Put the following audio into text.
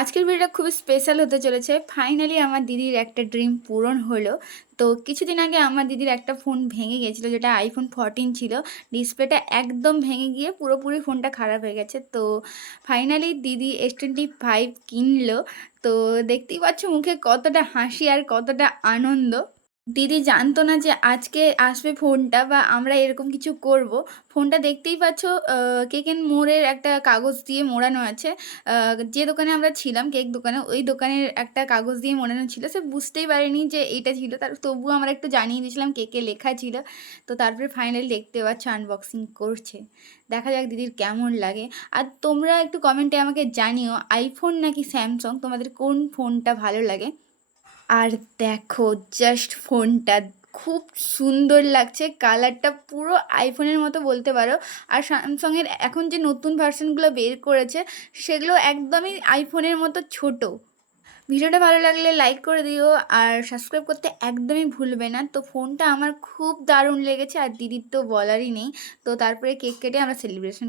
আজকের ভিডিওটা খুবই স্পেশাল হতে চলেছে। ফাইনালি আমার দিদির একটা ড্রিম পূরণ হলো। তো কিছুদিন আগে আমার দিদির একটা ফোন ভেঙে গেছিলো, যেটা iPhone 14 ছিল। ডিসপ্লেটা একদম ভেঙে গিয়ে পুরোপুরি ফোনটা খারাপ হয়ে গেছে। তো ফাইনালি দিদি S25 কিনলো। তো দেখতেই পাচ্ছ মুখে কতটা হাসি আর কতটা আনন্দ। দিদি জানতো না যে আজকে আসবে ফোনটা বা আমরা এরকম কিছু করব। ফোনটা দেখতেই পাচ্ছ, কেক এন্ড মোড়ের একটা কাগজ দিয়ে মোড়ানো আছে। যে দোকানে আমরা ছিলাম, কেক দোকানে, ওই দোকানের একটা কাগজ দিয়ে মোড়ানো ছিল। সে বুঝতেই পারেনি যে এইটা ছিল, তার তবুও আমরা একটু জানিয়ে দিয়েছিলাম কেকে লেখা ছিল। তো তারপরে ফাইনালি দেখতে পাচ্ছ আনবক্সিং করছে। দেখা যাক দিদির কেমন লাগে। আর তোমরা একটু কমেন্টে আমাকে জানিও, আইফোন নাকি স্যামসাং তোমাদের কোন ফোনটা ভালো লাগে। আর দেখো জাস্ট ফোনটা খুব সুন্দর লাগছে, কালারটা পুরো আইফোনের মতো বলতে পারো। আর স্যামসাংয়ের এখন যে নতুন ভার্সনগুলো বের করেছে সেগুলো একদমই আইফোনের মতো ছোট। ভিডিওটা ভালো লাগলে লাইক করে দিও আর সাবস্ক্রাইব করতে একদমই ভুলবে না। তো ফোনটা আমার খুব দারুণ লেগেছে, আর দিদির তো বলারই নেই। তো তারপরে কেক কেটে আমরা সেলিব্রেশন